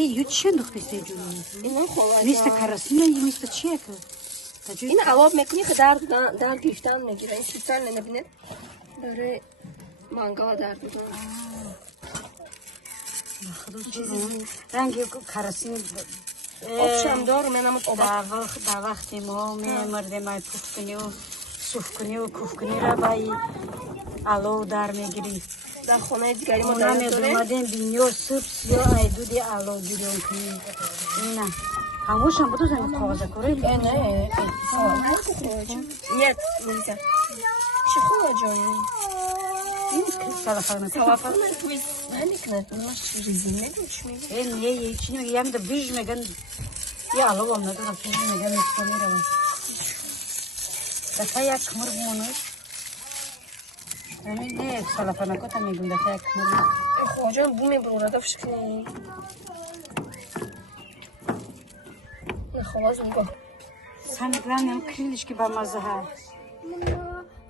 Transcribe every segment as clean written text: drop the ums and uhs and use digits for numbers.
یه چی انداختی جوری؟ اینا خلاص. مثل کراسینه یا مثل چیه که؟ این علاب میکنی که درد گرفتن میگیره. این سیستان نبینه برای مانگا درد میکنه. رنگ کراسین آبشم دارم من امروز در وقتی ما میمردیم ای پخت کنی و صوف کنی و کوف کنی را بایی علو در میگیریم در خونه دیگری ما اونا داریم. میدومدیم بینیو سوپس یا ای دودی علو گیریم کنیم اینا هموش هم بودو زمین کاغذ کنیم نه نیت نیزه چی خواه جایی؟ این سلافانه سلافانه توی نمیکنه نماش ریزی نگو چی میگه؟ این یه چی میگه یه میده بیج میگن یه علو هم ندارم بیج میگن میکنی رو دفعه یک کمر بمونوش نه سلافانه کتا میگم دفعه یک کمر خواه جان بو میبرونه دفش کنی نه خواهز میگه سنگران هم کلیش که با مزه ها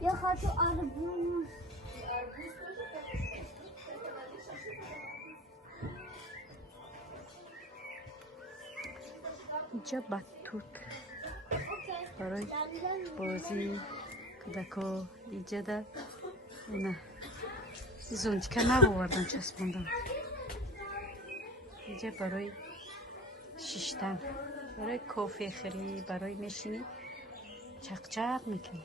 یا خاطر آربون اینجا بطوط برای بازی کدکو اینجا ده اینا زونج که نبوردن چسبوندن اینجا برای شیشتن برای کافی خری برای میشینی چق چق میکنی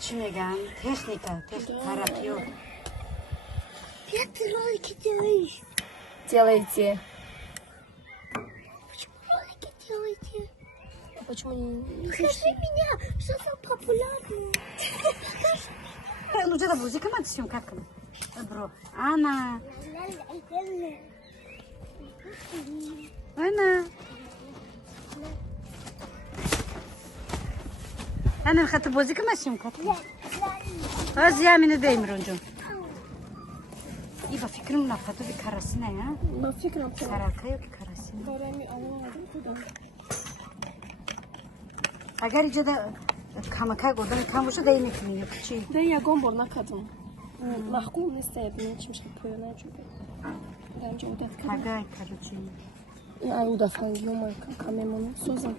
چی میگن؟ تکنیکا ترپیو Пять ролики делаешь. Делайте. Почему ролики делаете? А почему не Покажи меня, что за популярный. ну что-то музыка матсим как бро Анна أنا خدت بوزي كم أسيم كاتب هذا يامين دايمرون جو يبقى فكر من أخذته بكراسينا يا ما فكرة سراكايو بكراسينا برامي الله خدا أجر جدا كم قدام كم وش دايمي كمية كشي ده يقوم برنا كاتم محكوم نسته ببینید چی میشه پایانه چون دارم جو دفت کردم أجر كروچي این او دفعه یوم کامیمون سوزم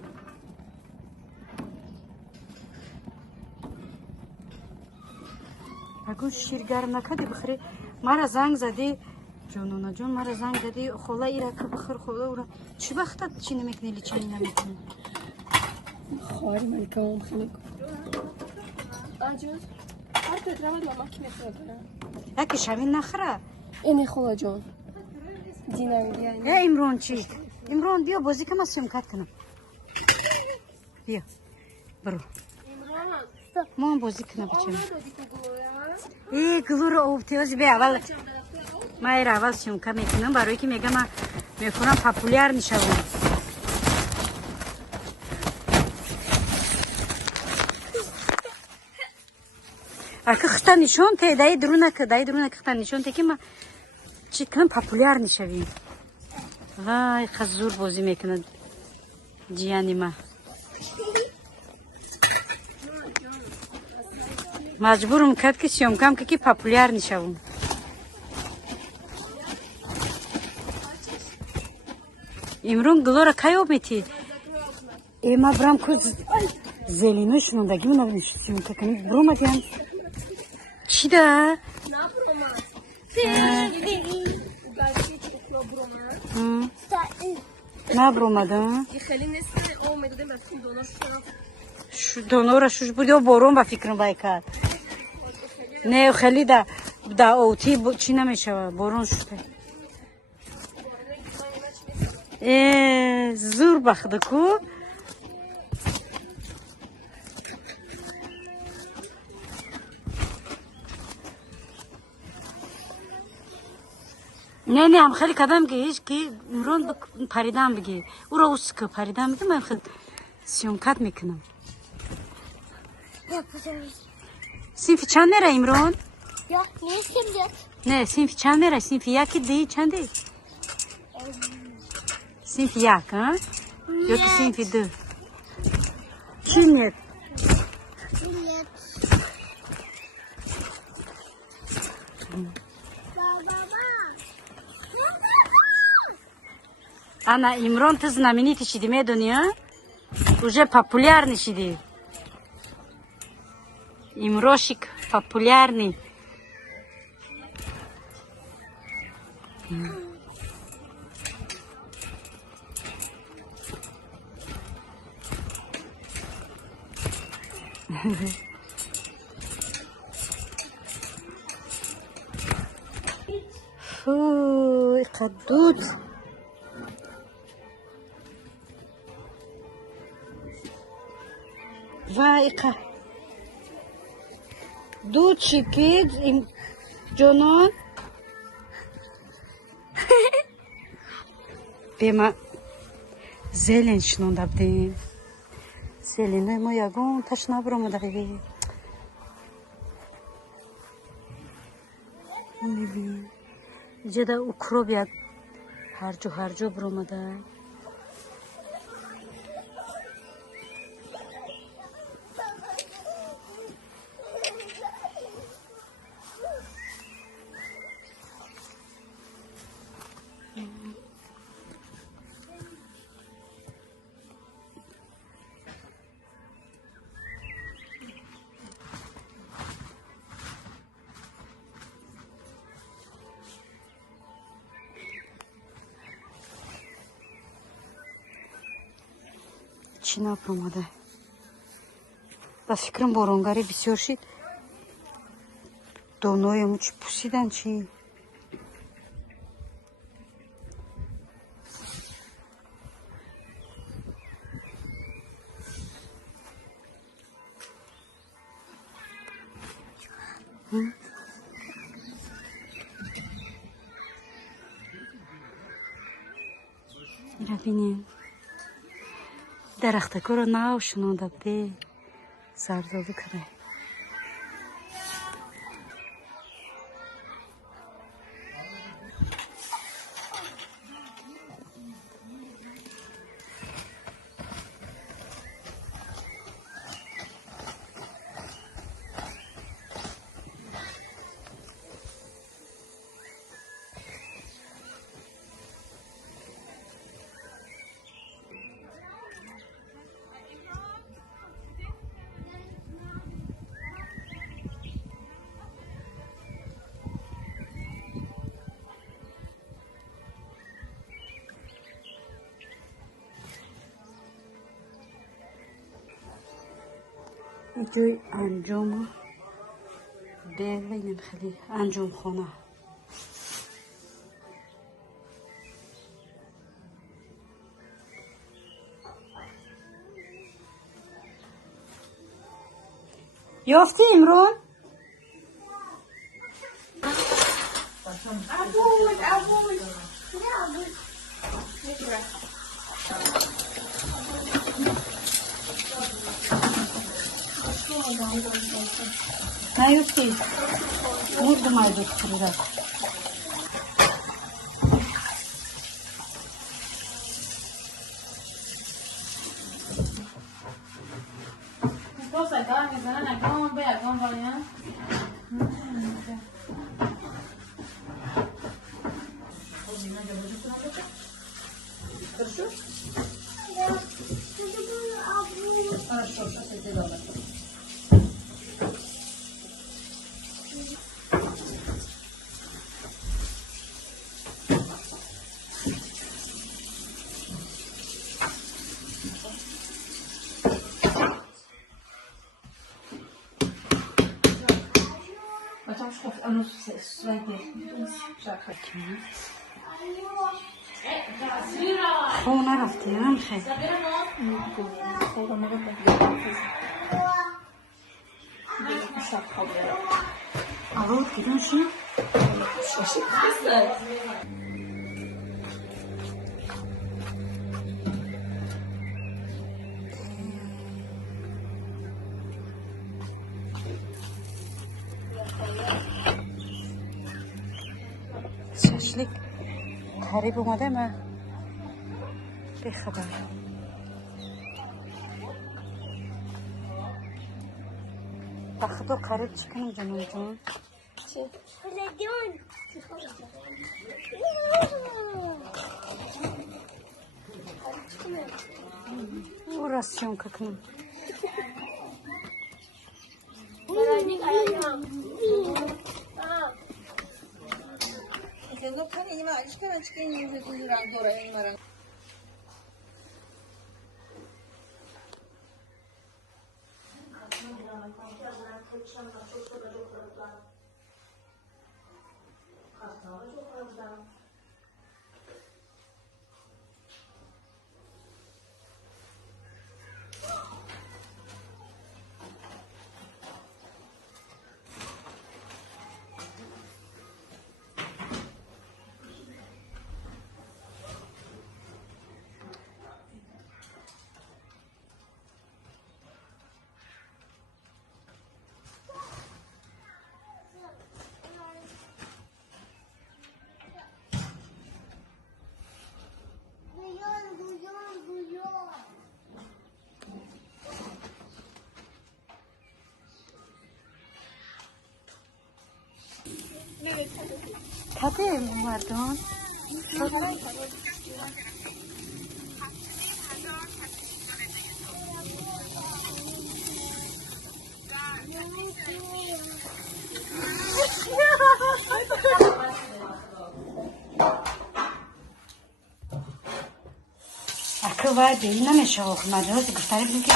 أقول شيرجار نكدي بخري مرة زنگ زدی جونونا جون مرة زنگ زدی خلا ایرا که بخیر خدا اورا چی وقت چی نمیکنی لی چی نمیکنی خواهر من کام خیلی آجوز هر تدرمت ماما کی میخواد یکی شامل نخره اینه خلا جان دینم یعنی یا امرون چی امرون بیا بازی کم اسیم کات کنم بیا برو ما بازی کنم بچم ای گلور اوبتیاز بیا اول ما اول شم کم میکنم برای که میگم من میکنم پاپولار میشم اگه خطا نشون ته دای درونه که خطا نشون ته که ما چی کنم پاپولار نشویم وای خزور بازی میکنه جیانی ما مجبورم کرد که سیومکم که پاپولار نشوم امرون گلورا کایو میتی ایما برام کد زلینوش موندگی من نمیشم که کنی برو مگم چی ده نه برو مدام خیلی نیست او میدادم رفتیم دونر شو دونورا شوش بودی و بارون با فکرم بای کرد نه خیلی دا اوتی چی نمیشه بارون شده زور بخده کو نه هم خیلی کدام که هیچ که امرون پریدم بگی او را اوست که پریدم بگی من خیلی سیومکت میکنم سینفی چند میره امرون؟ یا نیستیم دیت نه سینفی چند میره؟ سینفی یکی دی چنده؟ سینفی یک ها؟ یا که سینفی دو؟ چی نیت؟ Ana İmron tız namini tişidi medoniya. Уже популярный şidi. İmroşik популярный. Фу, قدود. Vay ka. Du çikid Jonon. Bema zelen şunun da bdin. Zelene moya gon taşna bromo da gibi. Ne bi. Jeda ukrobya harco bromo da. چی نپرماده با فکرم بارانگاری بسیار شد دانایمو چی پوسیدن چی اینا بینیم درخت کارو ناو شنونده بده زردالو کنه جای انجام ببینیم خیلی انجام خانه یافتی امرون؟ نیفتی مرد مایدو کتری خواه نرفتی هم خیلی آقا دیدم شو ششلیک قریب اومده من بخبر بخدا قریب چی کنم جانم جان او راسیون که کنم کده مردان اکو باید نمیشه مدرسه گفتاری بیم که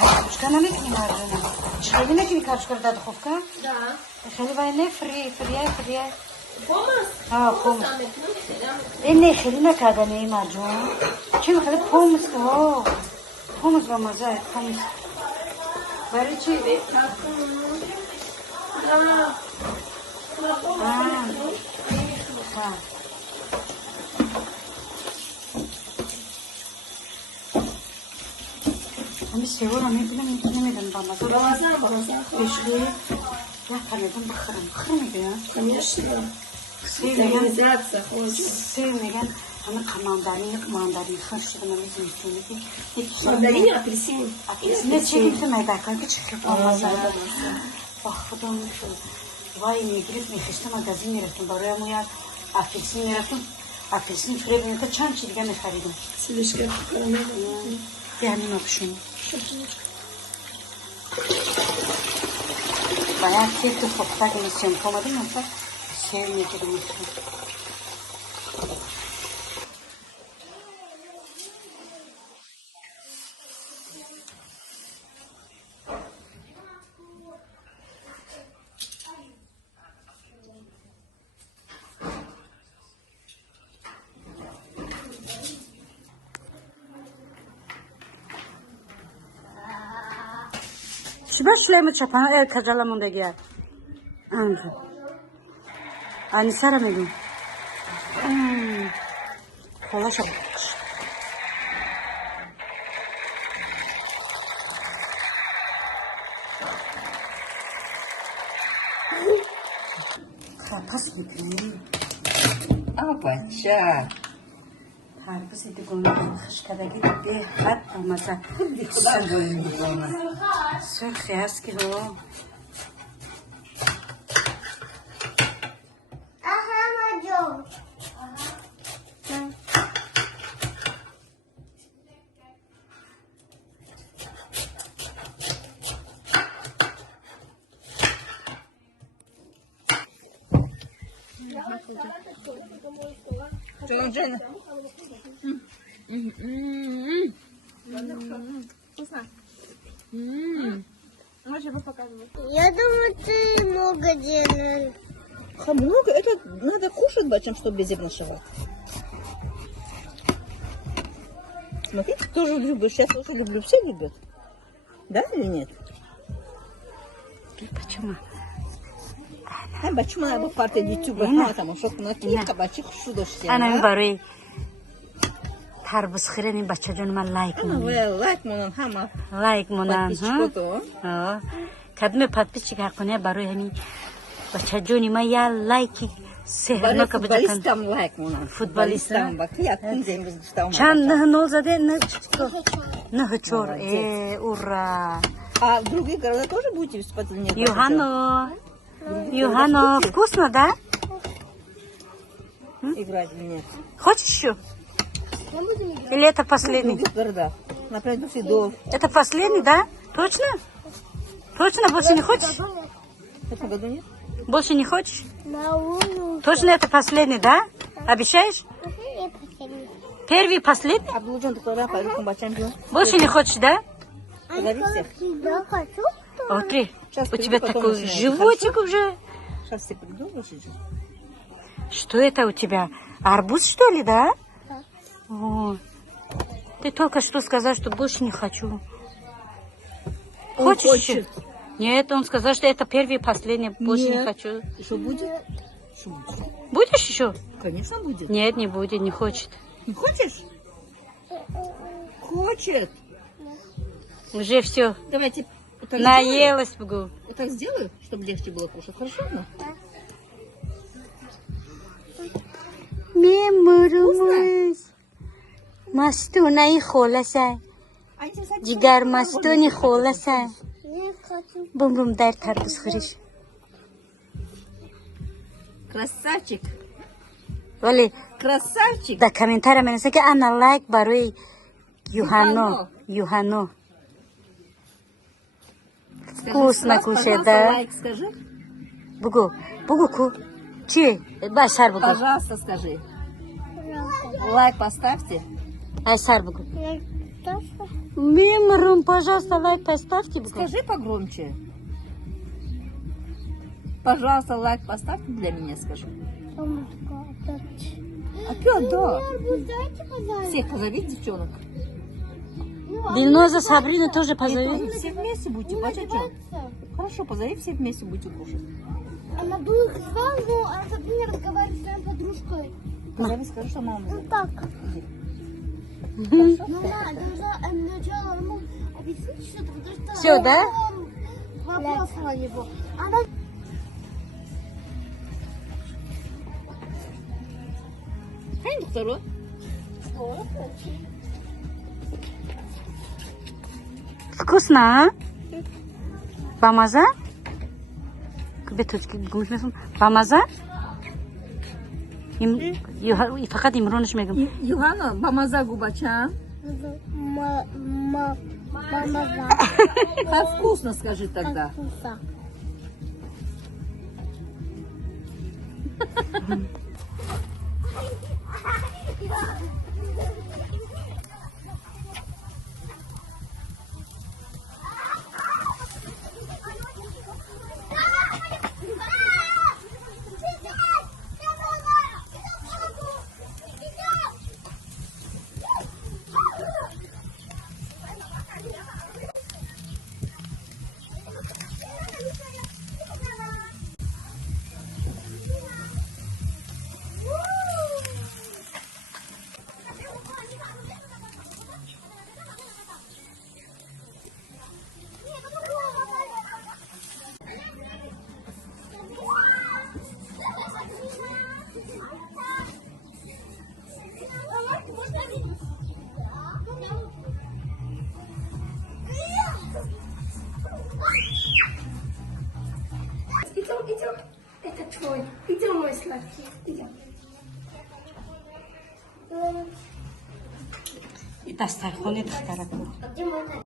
کارچکا نمیتونی مردانه چلی نمیتونی کارچکا رو داده خوب کن؟ Да. خیلی باید نه فریه Помас? ها پومس این نه خیلی نکردن ای مرجون چون خیلی پومس ها پومس با مزه پومس برای چی؟ ها همی سیور هم نمیدونم با مزه Бамазан. بشوی نه پرمیدون بخرم میگه Конечно. Organizacja chodzi. Sevmeyen hani mandarini karıştırma mümkün değil. Mandarini apelsin. Ne çekildi mi bakın ki çıkıp olmazlar. Bak buradan şu vay ne girip mi işte magazin yarattım. Baraya mı ya apelsin yarattım. Apelsin şuraya bir de çam çizgi mi xaridim. Silişka karamel. Yani ne yapışım. Bayağı keyifli fotoğraf çekmişim. Komadım mı? Sevmeyeceğim. شلیم چپانه کجالا مونده گیاه. آنجا. آنی سرم میگم. خلاص. خلاص میکنی. بچه هر کسی دیگه خشکدگی به حد آمده. خدا داریم میکنه. سرخی هست که رو. Джона. Вкусно. Я думаю, ты много делаешь. Много? Это надо кушать, бачам, чтобы без ношевать. Смотрите, тоже люблю. Сейчас тоже люблю. Все любят. Да или нет? Почему? Почему надо партия YouTube? Потому что на книжка бачик шудошки. Ana برای تربوز خیره این بچه جون من لایک Ama böyle like mı ama لایک مونن подписчик то. کدوم подписчик کنه برای همین بچه جونی ما یا لایکی سه Böyle ما که بجکن futbolistam like mı? Futbolistam. Bak yakın zemimiz tutam. چند نه نول زده نه چیکو نه چور урра А в других городах тоже будете выступать или нет? Юхано Юхано вкусно, да? Играть или нет? Хочешь еще? Или это В последний? других городах. Например, Дусидов. Это последний, да? Точно? Точно больше не хочешь? В этом году нет? Больше не хочешь? На улицу. Точно это последний, да? Обещаешь? Я последний. Первый, последний? Абдулджан Туклара, пойду чемпион. Больше не хочешь, да? Позови всех. Я хочу. Смотри, Сейчас у приду, тебя потом такой начинаем. животик уже. Сейчас все приду, больше же. Что это у тебя? Арбуз, что ли, да? Да. О, ты только что сказал, что больше не хочу. Он Хочешь хочет. еще? Нет, он сказал, что это первый и последний. Больше не Нет. хочу. Что будет? Что будет? Будешь еще? Конечно будет. Нет, не будет, не хочет. Не хочешь? Хочет. Уже все. Давайте вот так сделаю. Наелась, богу. Вот так сделаю, чтобы легче было кушать. Хорошо? Ну? Меморумус. Мастуна холасай. А эти, кстати, Дигар мастуни холасай. Я хочу. Бум-бум дар тарбуз хуриш. Красавчик. Вали, Красавчик. да комментария менеса ки ана лайк барои Юхано. Юхано. Скажи, Вкусно Стас, кушает, пожалуйста, да? лайк скажи. Бугу. Бугу ку. Чи? Басар бугу. Пожалуйста, скажи. Лайк поставьте. Айсар бугу. Я тоже. Меморум, пожалуйста, лайк поставьте бугу. Скажи погромче. Пожалуйста, лайк поставьте для меня, скажи. Опять, да. Дайте, пожалуйста. Всех позови, девчонок. Бильноза, Сабрина тоже позови. Все вместе будете кушать. Хорошо, позови, все вместе будете кушать. Она бы их звала, но она так не разговаривает с своей подружкой. Позови, скажи, что мама. Ну так. Ну да, должна сначала ему объяснить что-то, потому что... Всё, да? Вопрос на него. Она... Хай, второй. Вкусно, а? Бамаза? Кубеточки гумшмесун. Бамаза? Фақат имронш мегам. Юхана, бамаза губача. Мама за Как вкусно, скажи тогда. вкуса. Идем. Это твой. Идем, мой сладкий. Идем. Дастархоне тараб. Где мой